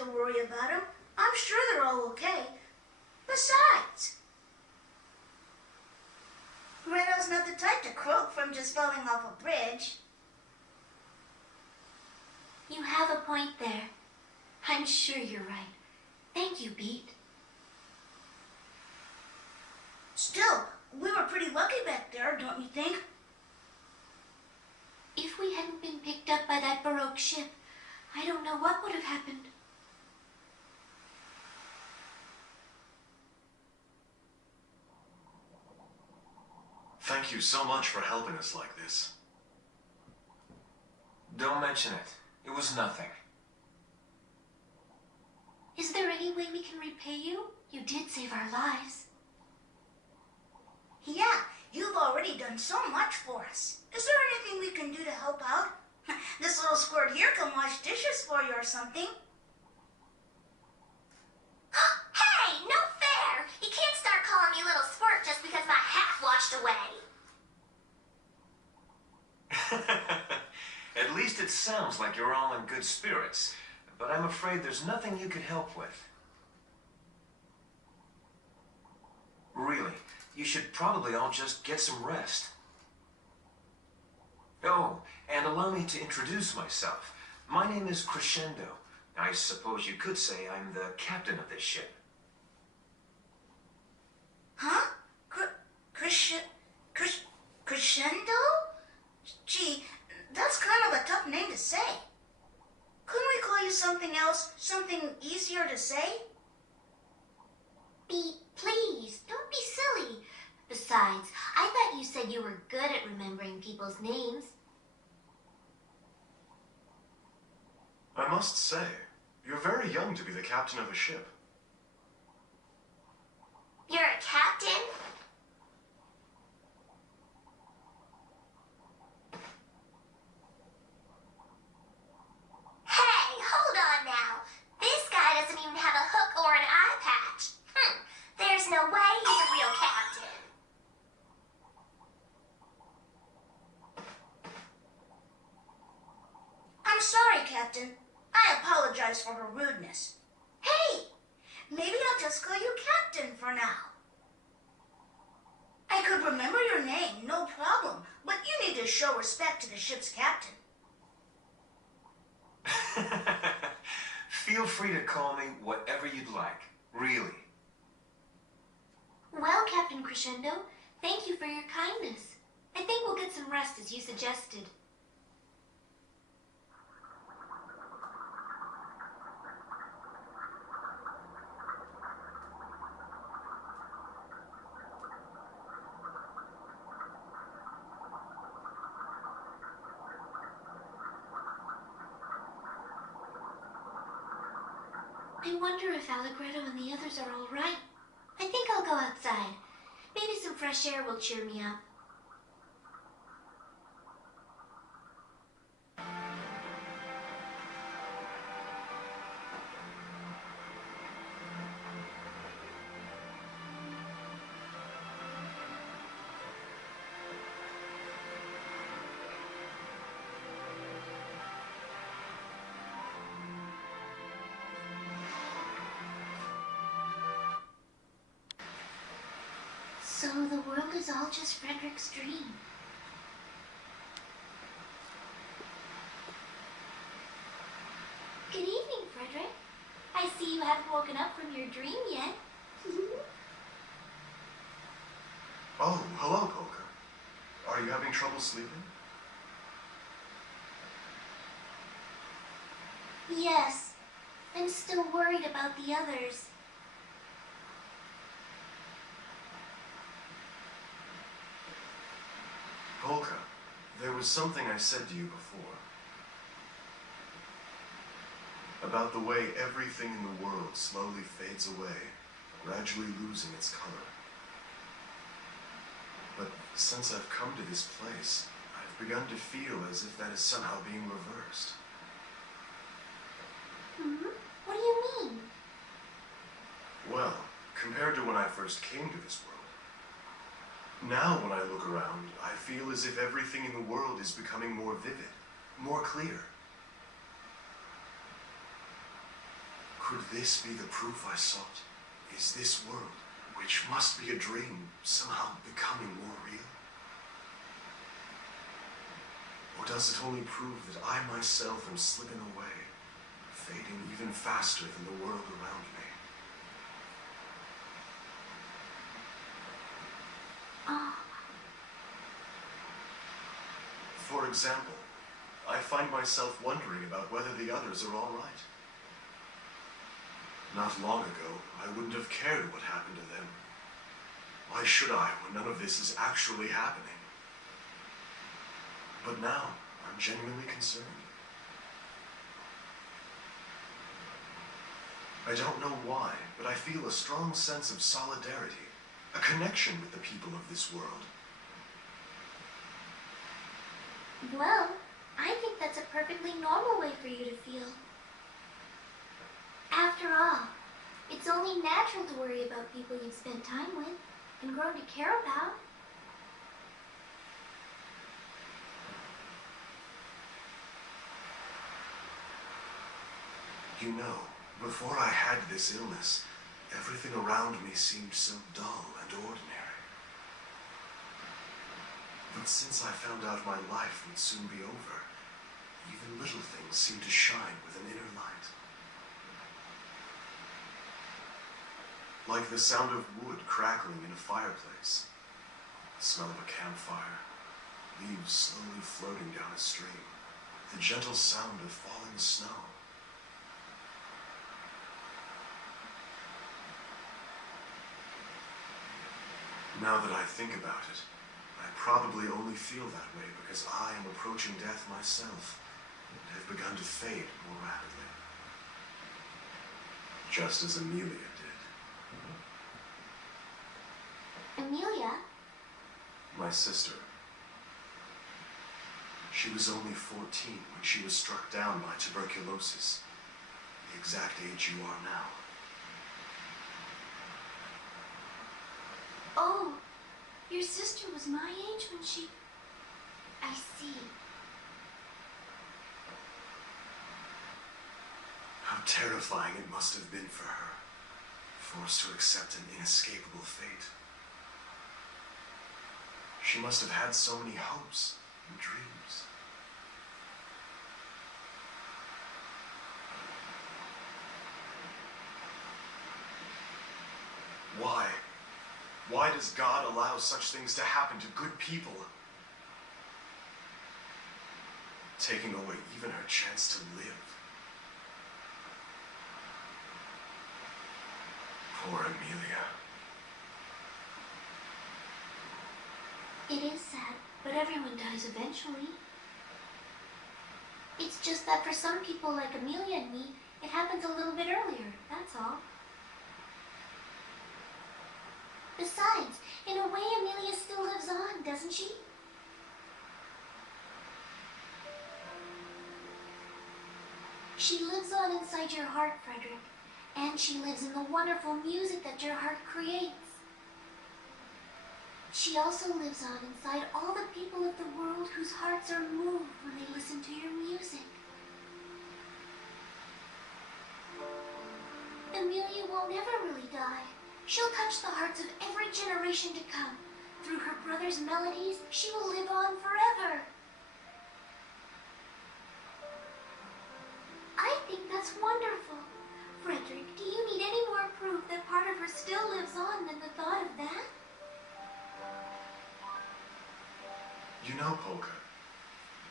to worry about them. I'm sure they're all okay. Besides, Rena's not the type to croak from just falling off a bridge. You have a point there. I'm sure you're right. Thank you, Beat. Still, we were pretty lucky back there, don't you think? If we hadn't been picked up by that Baroque ship, I don't know what would have happened. Thank you so much for helping us like this. Don't mention it. It was nothing. Is there any way we can repay you? You did save our lives. Yeah, you've already done so much for us. Is there anything we can do to help out? This little squirt here can wash dishes for you or something. Hey, no fair! You can't start calling me little squirt just because my hat washed away. At least it sounds like you're all in good spirits, but I'm afraid there's nothing you could help with. Really, you should probably all just get some rest. Oh, and allow me to introduce myself. My name is Crescendo. I suppose you could say I'm the captain of this ship. Huh? Crescendo? Gee, that's kind of a tough name to say. Couldn't we call you something else, something easier to say? Beat, please, don't be silly. Besides, I thought you said you were good at remembering people's names. I must say, you're very young to be the captain of a ship. You're a captain? Hey, hold on now. This guy doesn't even have a hook or an eye patch. There's no way he's a real captain. I'm sorry, Captain. I apologize for her rudeness. Hey, maybe I'll just call you Captain for now. I could remember your name, no problem, but you need to show respect to the ship's captain. Feel free to call me whatever you'd like, really. Well, Captain Crescendo, thank you for your kindness. I think we'll get some rest as you suggested. I wonder if Allegretto and the others are all right. I think I'll go outside. Maybe some fresh air will cheer me up. So the world is all just Frederick's dream. Good evening, Frederick. I see you haven't woken up from your dream yet. Oh, hello, Polka. Are you having trouble sleeping? Yes. I'm still worried about the others. Polka, there was something I said to you before. About the way everything in the world slowly fades away, gradually losing its color. But since I've come to this place, I've begun to feel as if that is somehow being reversed. What do you mean? Well, compared to when I first came to this world, now when I look around, I feel as if everything in the world is becoming more vivid, more clear. Could this be the proof I sought? Is this world, which must be a dream, somehow becoming more real? Or does it only prove that I myself am slipping away, fading even faster than the world around me? For example, I find myself wondering about whether the others are all right. Not long ago, I wouldn't have cared what happened to them. Why should I when none of this is actually happening? But now, I'm genuinely concerned. I don't know why, but I feel a strong sense of solidarity, a connection with the people of this world. Well, I think that's a perfectly normal way for you to feel. After all, it's only natural to worry about people you've spent time with and grown to care about. You know, before I had this illness, everything around me seemed so dull and ordinary. But since I found out my life would soon be over, even little things seem to shine with an inner light. Like the sound of wood crackling in a fireplace, the smell of a campfire, leaves slowly floating down a stream, the gentle sound of falling snow. Now that I think about it, I probably only feel that way because I am approaching death myself and have begun to fade more rapidly. Just as Amelia did. Amelia? My sister. She was only 14 when she was struck down by tuberculosis, the exact age you are now. Oh, your sister was my age when she... I see. How terrifying it must have been for her, forced to accept an inescapable fate. She must have had so many hopes and dreams. Why? Why does God allow such things to happen to good people? Taking away even her chance to live. Poor Amelia. It is sad, but everyone dies eventually. It's just that for some people like Amelia and me, it happens a little bit earlier, that's all. Besides, in a way, Amelia still lives on, doesn't she? She lives on inside your heart, Frederick. And she lives in the wonderful music that your heart creates. She also lives on inside all the people of the world whose hearts are moved when they listen to your music. Amelia will never really die. She'll touch the hearts of every generation to come. Through her brother's melodies, she will live on forever. I think that's wonderful. Frederick, do you need any more proof that part of her still lives on than the thought of that? You know, Polka,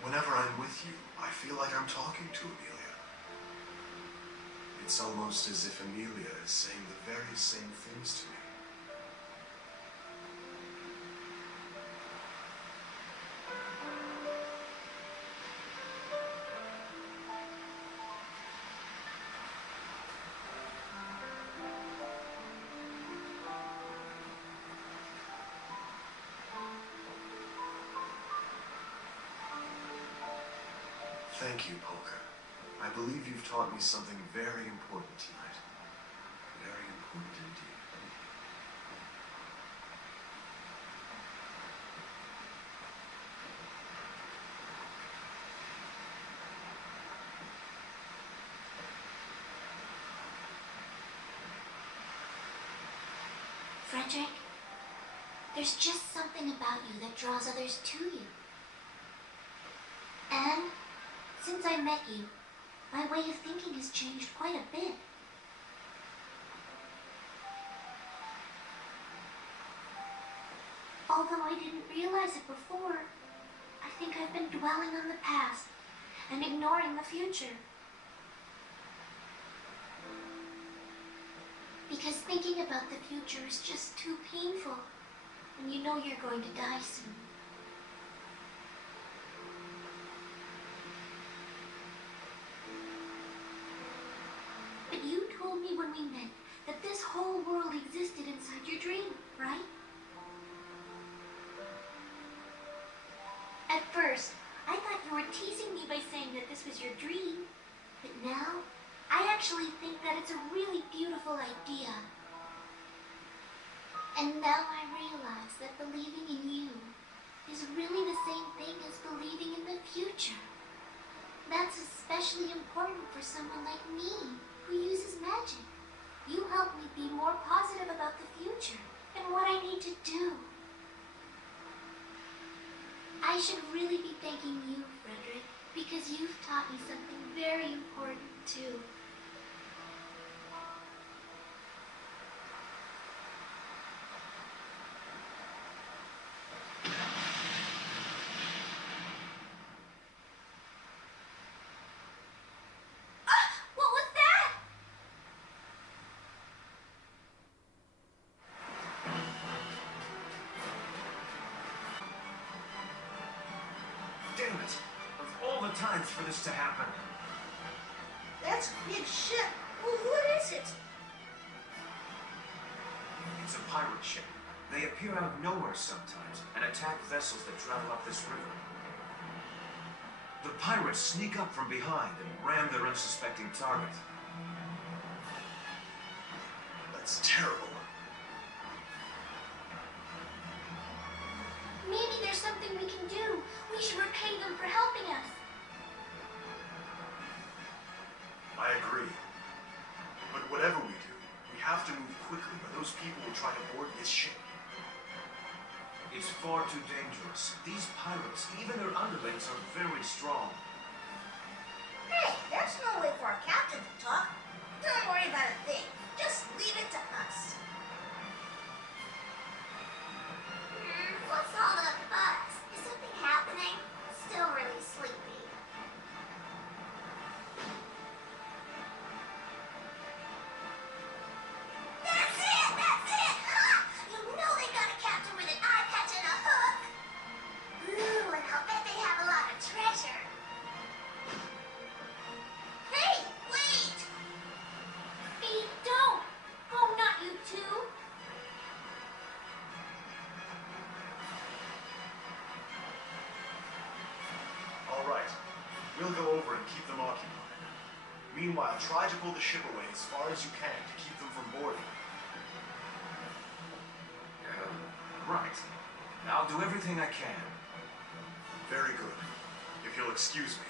whenever I'm with you, I feel like I'm talking to Amelia. It's almost as if Amelia is saying the very same things to me. Thank you, Polka. I believe you've taught me something very important tonight. Very important indeed. Frederick, there's just something about you that draws others to you. And since I met you, my way of thinking has changed quite a bit. Although I didn't realize it before, I think I've been dwelling on the past and ignoring the future. Because thinking about the future is just too painful, and you know you're going to die soon. But you told me when we met that this whole world existed inside your dream, right? At first, I thought you were teasing me by saying that this was your dream. But now, I actually think that it's a really beautiful idea. And now I realize that believing in you is really the same thing as believing in the future. That's especially important for someone like me, who uses magic. You help me be more positive about the future and what I need to do. I should really be thanking you, Frederick, because you've taught me something very important, too. What was that? Damn it! Of all the times for this to happen. That's a big ship. Well, what is it? It's a pirate ship. They appear out of nowhere sometimes and attack vessels that travel up this river. The pirates sneak up from behind and ram their unsuspecting target. That's terrible. Maybe there's something we can do. We should repay them for helping us. I agree. But whatever we do, we have to move quickly or those people will try to board this ship. It's far too dangerous. These pirates, even their underlings, are very strong. Hey, that's no way for our captain to talk. Don't worry about a thing. Just leave it to us. What's all the buzz? Is something happening? Still really sleepy. That's it! That's it! You know they got a captain with an eye patch and a hook. Ooh, and I'll bet they have a lot of treasure. Hey, wait! Pete, don't! Oh, not you two! All right. We'll go over and keep them occupied. Meanwhile, try to pull the ship away as far as you can to keep them from boarding. Right. I'll do everything I can. Very good. If you'll excuse me.